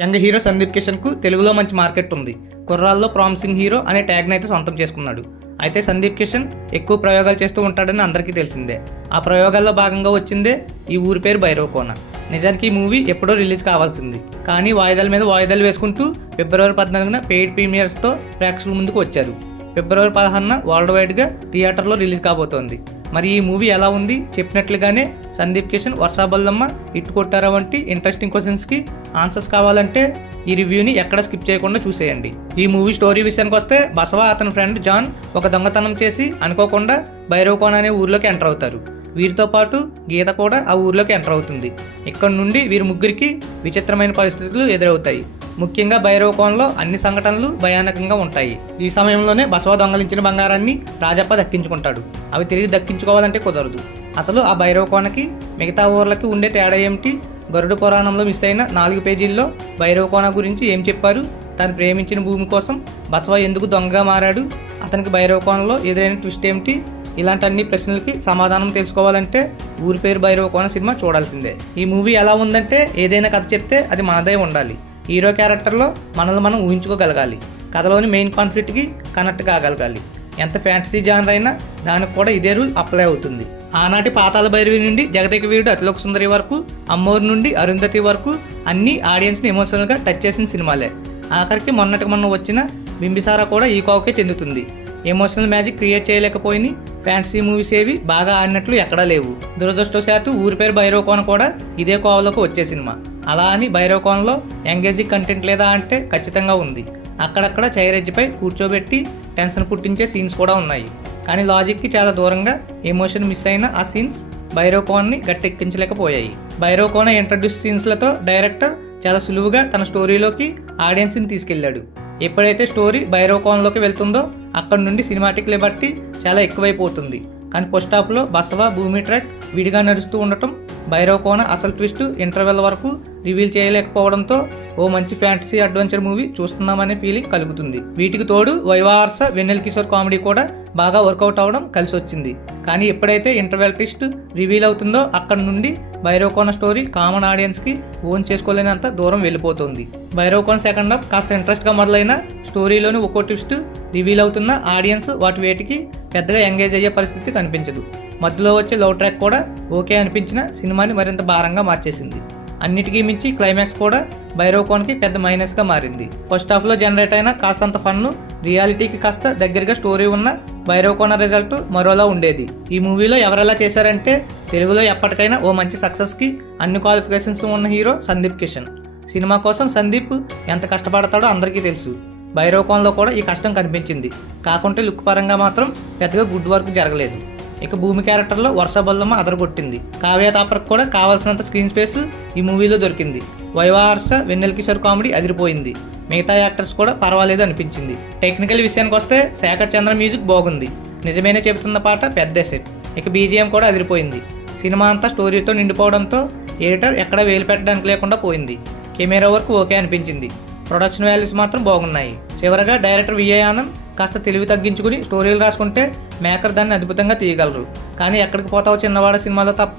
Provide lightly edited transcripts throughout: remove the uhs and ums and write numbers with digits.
Young hero Sandeep Kishan కు తెలుగులో మంచి మార్కెట్ ఉంది. కుర్రాల్లో ప్రామిసింగ్ హీరో అనే ట్యాగ్ని అయితే సొంతం చేసుకున్నాడు. అయితే సందీప్ కిషన్ ఎక్కువ ప్రయోగాలు చేస్తూ ఉంటాడని అందరికీ తెలిసిందే. ఆ ప్రయోగాల్లో భాగంగా వచ్చిందే ఈ ఊరి పేరు భైరవకోన. నిజానికి ఈ మూవీ ఎప్పుడో రిలీజ్ కావాల్సింది, కానీ వాయిదాల మీద వాయిదాలు వేసుకుంటూ ఫిబ్రవరి 14న పెయిడ్ ప్రీమియర్స్తో ప్రేక్షకుల ముందుకు వచ్చారు. ఫిబ్రవరి 16న వరల్డ్ వైడ్గా థియేటర్లో రిలీజ్ కాబోతోంది. మరి ఈ మూవీ ఎలా ఉంది? చెప్పినట్లుగానే సందీప్ కిషన్ వర్షాబల్లమ్మ హిట్ కొట్టారా వంటి ఇంట్రెస్టింగ్ క్వశ్చన్స్కి ఆన్సర్స్ కావాలంటే ఈ రివ్యూని ఎక్కడ స్కిప్ చేయకుండా చూసేయండి. ఈ మూవీ స్టోరీ విషయానికి వస్తే, బసవ అతని ఫ్రెండ్ జాన్ ఒక దొంగతనం చేసి అనుకోకుండా భైరవకోన అనే ఊర్లోకి ఎంటర్ అవుతారు. వీరితో పాటు గీత కూడా ఆ ఊర్లోకి ఎంటర్ అవుతుంది. ఇక్కడ నుండి వీరి ముగ్గురికి విచిత్రమైన పరిస్థితులు ఎదురవుతాయి. ముఖ్యంగా భైరవకోనలో అన్ని సంఘటనలు భయానకంగా ఉంటాయి. ఈ సమయంలోనే బసవ దొంగలించిన బంగారాన్ని రాజప్ప దక్కించుకుంటాడు. అవి తిరిగి దక్కించుకోవాలంటే కుదరదు. అసలు ఆ భైరవకోనకి మిగతా ఊర్లకి ఉండే తేడా ఏమిటి? గరుడ పురాణంలో మిస్ అయిన 4 పేజీల్లో భైరవకోన గురించి ఏం చెప్పారు? తను ప్రేమించిన భూమి కోసం బసవ ఎందుకు దొంగగా మారాడు? అతనికి భైరవకోనలో ఎదురైన ట్విస్ట్ ఏమిటి? ఇలాంటి అన్ని ప్రశ్నలకి సమాధానం తెలుసుకోవాలంటే ఊరి పేరు భైరవకోన సినిమా చూడాల్సిందే. ఈ మూవీ ఎలా ఉందంటే, ఏదైనా కథ చెప్తే అది మనదే ఉండాలి. హీరో క్యారెక్టర్లో మనల్ని మనం ఊహించుకోగలగాలి. కథలోని మెయిన్ కాన్ఫ్లిక్ట్కి కనెక్ట్ కాగలగాలి. ఎంత ఫ్యాంటసీ జానర్ అయినా దానికి కూడా ఇదే రూల్ అప్లై అవుతుంది. ఆనాటి పాతాళ భైరవి నుండి జగదేక వీరుడు అతిలోక సుందరి వరకు, అమ్మోరు నుండి అరుంధతి వరకు అన్ని ఆడియన్స్ని ఎమోషనల్గా టచ్ చేసిన సినిమాలే. ఆఖరికి మొన్న వచ్చిన బింబిసారా కూడా ఈ కోవకే చెందుతుంది. ఎమోషనల్ మ్యాజిక్ క్రియేట్ చేయలేకపోయిన ఫ్యాంటసీ మూవీస్ ఏవి బాగా ఆడినట్లు ఎక్కడా లేవు. దురదృష్టవశాత్తు ఊరి పేరు భైరవకోన కూడా ఇదే కోవలోకి వచ్చే సినిమా. అలా అని భైరవకోనలో ఎంగేజింగ్ కంటెంట్ లేదా అంటే ఖచ్చితంగా ఉంది. అక్కడక్కడ చైరెడ్జిపై కూర్చోబెట్టి టెన్షన్ పుట్టించే సీన్స్ కూడా ఉన్నాయి. కానీ లాజిక్కి చాలా దూరంగా ఎమోషన్ మిస్ అయిన ఆ సీన్స్ భైరవకోనని గట్టెక్కించలేకపోయాయి. భైరవకోన ఇంట్రడ్యూస్ సీన్స్లతో డైరెక్టర్ చాలా సులువుగా తన స్టోరీలోకి ఆడియన్స్ని తీసుకెళ్లాడు. ఎప్పుడైతే స్టోరీ భైరవకోనలోకి వెళ్తుందో అక్కడ నుండి సినిమాటిక్ లిబర్టీ చాలా ఎక్కువైపోతుంది. కానీ పోస్ట్ హాఫ్లో బసవ భూమి ట్రాక్ విడిగా నడుస్తూ ఉండటం, భైరవకోన అసలు ట్విస్ట్ ఇంటర్వెల్ వరకు రివీల్ చేయలేకపోవడంతో ఓ మంచి ఫ్యాంటసీ అడ్వెంచర్ మూవీ చూస్తున్నామనే ఫీలింగ్ కలుగుతుంది. వీటికి తోడు వైవార్స వెన్నెల కిషోర్ కామెడీ కూడా బాగా వర్కౌట్ అవడం కలిసి వచ్చింది. కానీ ఎప్పుడైతే ఇంటర్వెల్ ట్విస్ట్ రివీల్ అవుతుందో అక్కడ నుండి భైరవకోన స్టోరీ కామన్ ఆడియన్స్కి ఓన్ చేసుకోలేనంత దూరం వెళ్ళిపోతుంది. భైరవకోన సెకండ్ హాఫ్ కాస్త ఇంట్రెస్ట్గా మొదలైన స్టోరీలోని ఒక్కో ట్విస్ట్ రివీల్ అవుతున్న ఆడియన్స్ వాటి వేటికి పెద్దగా ఎంగేజ్ అయ్యే పరిస్థితి కనిపించదు. మధ్యలో వచ్చే లవ్ ట్రాక్ కూడా ఓకే అనిపించిన సినిమాని మరింత భారంగా మార్చేసింది. అన్నిటికీ మించి క్లైమాక్స్ కూడా భైరవకోనకి పెద్ద మైనస్గా మారింది. ఫస్ట్ హాఫ్లో జనరేట్ అయిన కాస్తంత ఫన్ను, రియాలిటీకి కాస్త దగ్గరగా స్టోరీ ఉన్న భైరవకోన రిజల్ట్ మరోలా ఉండేది. ఈ మూవీలో ఎవరెలా చేశారంటే, తెలుగులో ఎప్పటికైనా ఓ మంచి సక్సెస్కి అన్ని క్వాలిఫికేషన్స్ ఉన్న హీరో సందీప్ కిషన్. సినిమా కోసం సందీప్ ఎంత కష్టపడతాడో అందరికీ తెలుసు. భైరవకోనలో కూడా ఈ కష్టం కనిపించింది. కాకుంటే లుక్ పరంగా మాత్రం పెద్దగా గుడ్ వర్క్ జరగలేదు. ఇక భూమి క్యారెక్టర్లో వర్షబల్లమ్మ అదరగొట్టింది. కావ్య తాపర్కి కూడా కావాల్సినంత స్క్రీన్ స్పేస్ ఈ మూవీలో దొరికింది. వైవార్స వెన్నెల కిషోర్ కామెడీ అదిరిపోయింది. మిగతా యాక్టర్స్ కూడా పర్వాలేదు అనిపించింది. టెక్నికల్ విషయానికి వస్తే శేఖర్ చంద్ర మ్యూజిక్ బాగుంది. నిజమేనే చెబుతున్న పాట పెద్ద సెట్. ఇక బీజిఎం కూడా అదిరిపోయింది. సినిమా అంతా స్టోరీతో నిండిపోవడంతో ఎడిటర్ ఎక్కడ వేలు పెట్టడానికి లేకుండా పోయింది. కెమెరా వర్క్ ఓకే అనిపించింది. ప్రొడక్షన్ వాల్యూస్ మాత్రం బాగున్నాయి. చివరగా డైరెక్టర్ విజయ్ ఆనంద్ కాస్త తెలివి తగ్గించుకుని స్టోరీలు రాసుకుంటే మేకర్ దాన్ని అద్భుతంగా తీయగలరు. కానీ ఎక్కడికి పోతావు చిన్నవాడ సినిమాలో తప్ప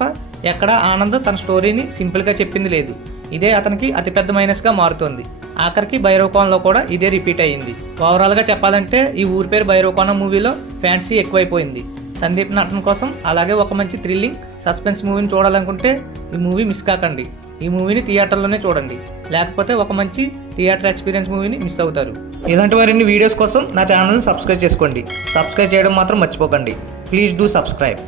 ఎక్కడ ఆనంద్ తన స్టోరీని సింపుల్గా చెప్పింది లేదు. ఇదే అతనికి అతిపెద్ద మైనస్గా మారుతోంది. ఆఖరికి భైరవకోనలో కూడా ఇదే రిపీట్ అయ్యింది. ఓవరాల్గా చెప్పాలంటే ఈ ఊరి పేరు భైరవకోన మూవీలో ఫ్యాంటసీ ఎక్కువైపోయింది. సందీప్ నటన కోసం అలాగే ఒక మంచి థ్రిల్లింగ్ సస్పెన్స్ మూవీని చూడాలనుకుంటే ఈ మూవీ మిస్ కాకండి. ఈ మూవీని థియేటర్లోనే చూడండి, లేకపోతే ఒక మంచి థియేటర్ ఎక్స్పీరియన్స్ మూవీని మిస్ అవుతారు. ఇలాంటి మరిన్ని వీడియోస్ కోసం నా ఛానల్ని సబ్స్క్రైబ్ చేసుకోండి. సబ్స్క్రైబ్ చేయడం మాత్రం మర్చిపోకండి. Please do subscribe.